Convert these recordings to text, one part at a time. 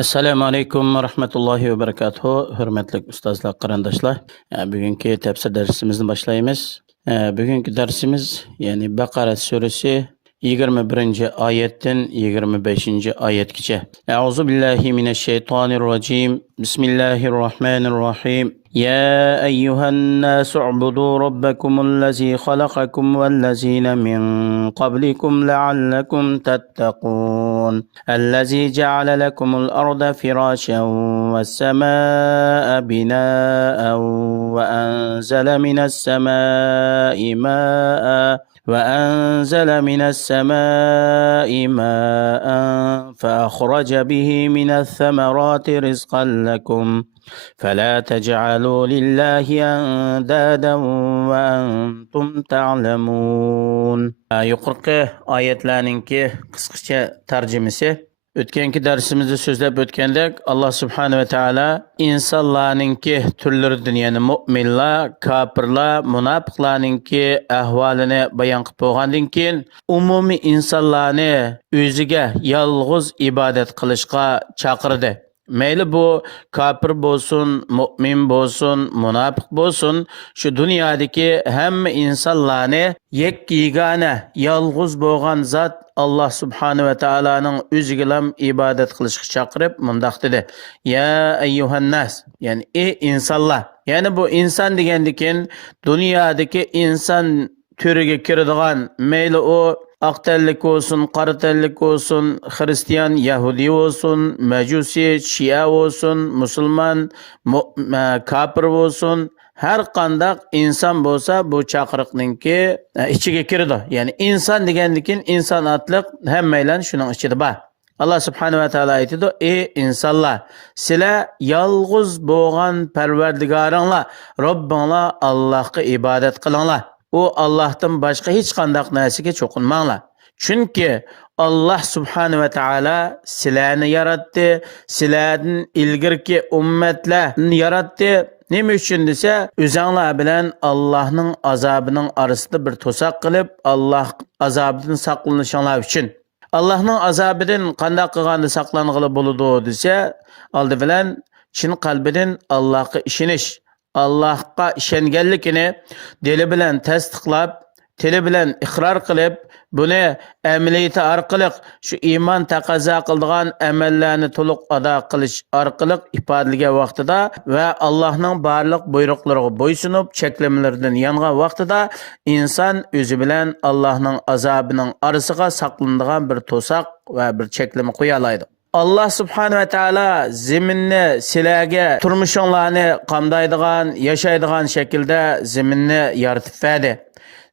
Assalomu alaykum va rahmatullohi va barakatuh. Hurmatli ustozlar, qarindoshlar. Bugungi tafsir darsimizni boshlaymiz. Bugungi darsimiz, ya'ni Baqara surasi 21-oyatdan 25-oyatgacha. A'udhu billahi minash shaytonir rojim. Bismillahir rohmanir rohim. يا أيها الناس اعبدوا ربكم الذي خلقكم والذين من قبلكم لعلكم تتقون الذي جعل لكم الأرض فراشا والسماء بناء وأنزل من السماء ماء فأخرج به من الثمرات رزقا لكم فلا تجعلوا لله أندادا وأنتم تعلمون. Yuqorqi oyatlarninki qisqacha tarjimasi. O'tgangi darsimizda so'zlab o'tgandek, Alloh subhanahu va taolo insonlarninki turlaridan, ya'ni mu'minlar, kofirlar, munofiqlarninki ahvolini bayon qilib bo'lgandan keyin umumiy insonlarni o'ziga yolg'iz ibodat qilishga chaqirdi. Mayli bu kafir bo'lsin, mu'min bo'lsin, munofiq bo'lsin, shu dunyodagi hamma insonlarni yegana yolg'iz bo'lgan zot Allah subhanahu va taolaning o'ziga ibodat qilishga chaqirib mundoq dedi: "Ya ayyuhan nas", ya'ni ey insonlar. Ya'ni bu inson degandan dunyodagi inson turiga kiradigan, mayli u oq tanlik olsun, qora tanlik olsun, Hristiyan, Yahudi olsun, Majusi, Şia olsun, Musulmon, kafir olsun, har qanday inson bo'lsa bu chaqiriqninki ichiga kiradi. Ya'ni inson degandan inson otliq hammaylar shuning ichida bor. Allah subhanahu va taolo aytadi: "Ey insonlar, sizlar yolg'iz bo'lgan Parvardigoringlar, Robbinglar Allohga ibodat qilinglar. U Allohdan boshqa hech qanday narsaga cho'qinmanglar. Chunki Allah subhanahu va taolo sizlarni yaratdi, sizlardan ilgirki ummatlarni yaratdi. Nima uchun desa, o'zinglar bilan Allohning azobining orasida bir to'saq qilib, Alloh azobidan saqlanishinglar uchun. Allohning azobidan qanday qilganda saqlang'ili bo'ladi desa, oldi bilan chin qalbidan Allohga ishonish, Allohga ishonganligini dili bilan tasdiqlab, tili bilan iqror qilib, buni amaliyati orqali shu iymon taqozo qiladigan amallarni to'liq ado qilish orqali ifodalagan vaqtida va Allohning barliq buyruqlariga bo'ysunib, cheklamalaridan yongan vaqtida inson o'zi bilan Allohning azobining orasiga saqlanadigan bir to'saq va bir cheklama qo'ya oladi. Allah subhanahu va taolo zaminni sizlarga turmushinglarni qamdaydigan, yashaydigan shaklda zaminni yaratib berdi.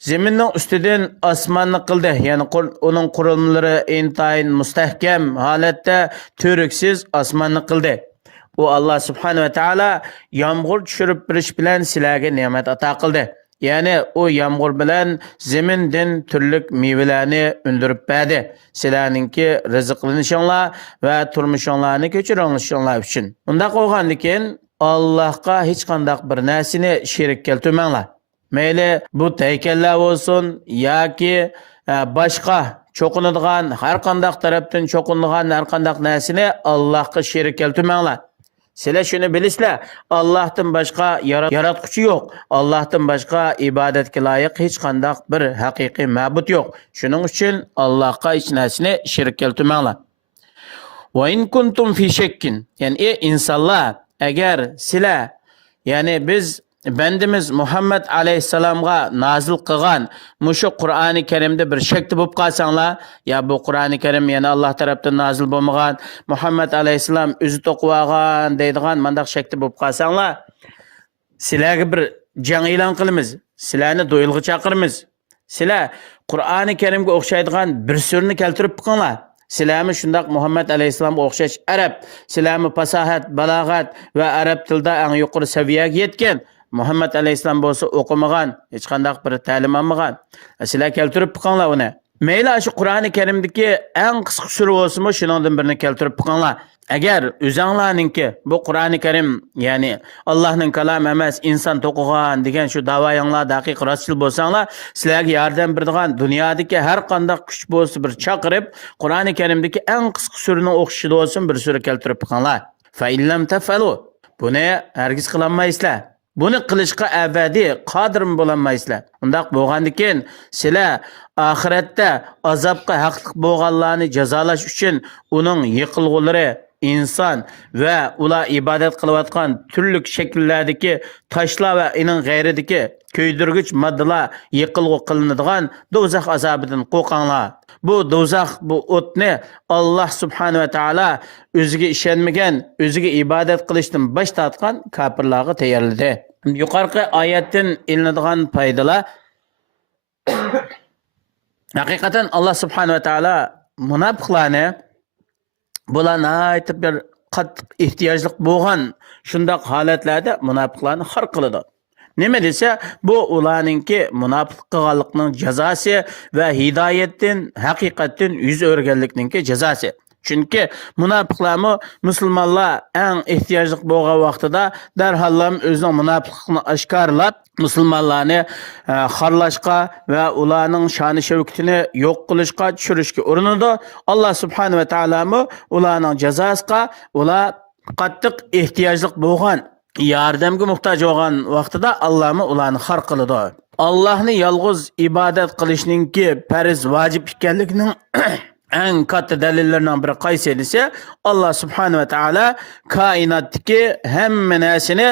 Zeminning ustidan osmonni qildi. Ya'ni uning qurilmalari intayin mustahkam holatda to'riksiz osmonni qildi. U Allah subhanahu va taolo yomg'ir tushirib berish bilan sizlarga ne'mat ato qildi. Ya'ni u yomg'ir bilan zemindan turli mevalarni undirib berdi. Sizlarningki rizqlanishinglar va turmushinglarni ko'chiringlar uchun. Unda qo'ygandan keyin Allohga hech qanday bir narsani sherik keltirmanglar. Mayli bu haykallar bo'lsin yoki boshqa cho'qinadigan, har qanday tarafdan cho'qinadigan har qanday narsani Allohga sherik keltirmanglar. Sizlar shuni bilasizlar, Allohdan boshqa yaratquchi yo'q. Allohdan boshqa ibodatga loyiq hech qanday bir haqiqiy ma'bud yo'q. Shuning uchun Allohga hech narsani sherik keltirmanglar. Va in kuntum fi shakkin, ya'ni ey insonlar, agar sizlar, ya'ni biz Bendimiz Muhammed aleyhisselamga nazil qilgan mushu Qur'oni Karimda bir shakti bo'lib qolsanglar, ya bu Qur'oni Karim yana Alloh tarafdan nazil bo'lmagan, Muhammed aleyhisselam o'zi to'qib olgan deydigan mandaq shakti bo'lib qolsanglar, sizlarga bir jang e'lon qilamiz, sizlarni do'yilg'i chaqiramiz. Sizlar Qur'oni Karimga o'xshaydigan bir surni keltirib chiqinglar. Sizlarmi shundaq Muhammed aleyhisselamga o'xshash arab, sizlarmi fasohat, balog'at va arab tilida eng yuqori saviyaga yetgan. Muhammed aleyhisselam bo'lsa o'qimagan, hech qanday bir ta'lim olmagan. Sizlar keltirib chiqinglar uni. Mayli shu Qur'oni Karimdagi eng qisqa sura bo'lsa-mu, shuningdan birini keltirib chiqinglar. agar o'zinglarninki bu Qur'oni Karim, ya'ni Allohning kalami emas, inson to'qigan degan shu da'voyinglar haqiqiy rostchil bo'lsanglar, sizlarga yordam beradigan dunyodagi har qanday kuch bo'lsa bir chaqirib, Qur'oni Karimdagi eng qisqa surani o'qishida bo'lsin bir sura keltirib qo'yinglar. Fa illam tafalu. Buni hargiz qilolmaysizlar. Buni qilishga abadiy qodir bo'lolmaysizlar. Undaq bo'lgandan keyin sizlar oxiratda azobga haqliq bo'lganlarni jazolash uchun uning yiqilg'ulari inson va ular ibodat qilayotgan turli shakllardagi toshlar va ining g'ayridagi kuydirgich moddalar yiqilg'u qilinadigan do'zax azobidan qo'rqinglar. Bu do'zax, bu o'tni Alloh subhanahu va taolo o'ziga ishonmagan, o'ziga ibodat qilishdan bosh tortgan kofirlarga tayyorladi. Yuqorqi oyatdan ilinadigan foydalar haqiqatan Alloh subhanahu va taolo munofiqlarni bularni aytib bir qattiq ehtiyojli bo'lgan shundoq holatlarda munofiqlarni xor qiladi. Nima desa, bu ularningki munofiq qilganlikning jazosi va hidoyatdan, haqiqatdan yuz o'rganlikningki jazosi. Chunki munofiqlarmi musulmonlar eng ehtiyojli bo'lgan vaqtida darhallam o'zining munofiqligini oshkorlab musulmonlarni xorlashga va ularning sha'ni shavkatini yo'q qilishga, tushirishga urinadi. Alloh subhanahu va taolami ularning jazosiga ular qattiq ehtiyojli bo'lgan yordamga muhtoj bo'lgan vaqtida Allohmi ularni xor qiladi. Allohni yolg'iz ibodat qilishninki farz vojib ekanligining eng katta dalillaridan biri qaysi desa, Alloh subhanahu va taolo koinotdagi hamma narsani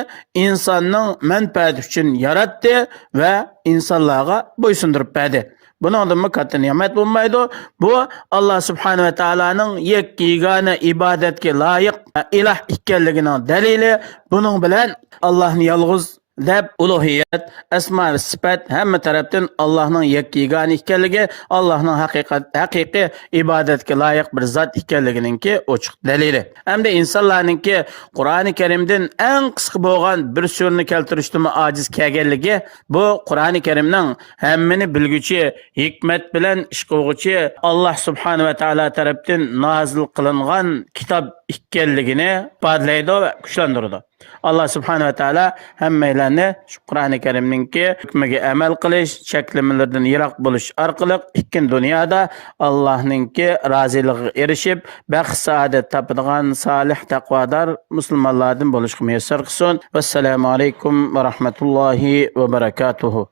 insonning manfaati uchun yaratdi va insonlarga bo'ysundirib berdi. Buningdan katta ne'mat bo'lmaydi. Bu Alloh subhanahu va taolaning yegona ibodatga loyiq iloh ekanligining dalili. Buning bilan Allohni yolg'iz deb ulug'iyat, asma va sifat hamma tarafdan Allohning yegona ekanligi, Allohning haqiqiy ibodatga loyiq bir zot ekanliginingki ochiq dalili. Hamda insonlarningki Qur'oni Karimdan eng qisqa bo'lgan bir surani keltirishdan ojiz kelganligi, bu Qur'oni Karimning hammani bilguchi, hikmat bilan ish qilguchi Alloh subhanahu va taolo tarafdan nozil qilingan kitob ekanligini isbotlaydi va kuchlantiradi. Allah subhanahu wa taala hammalarni shu Qur'oni Karimningki hukmiga amal qilish, cheklamalardan yiroq bo'lish orqali ikkin dunyoda Allohningki roziligiga erishib, baxt saodat topadigan solih taqvodor musulmonlardan bo'lishga muyassar qilsin. Vassalomu alaykum va rahmatullohi va barakatuh.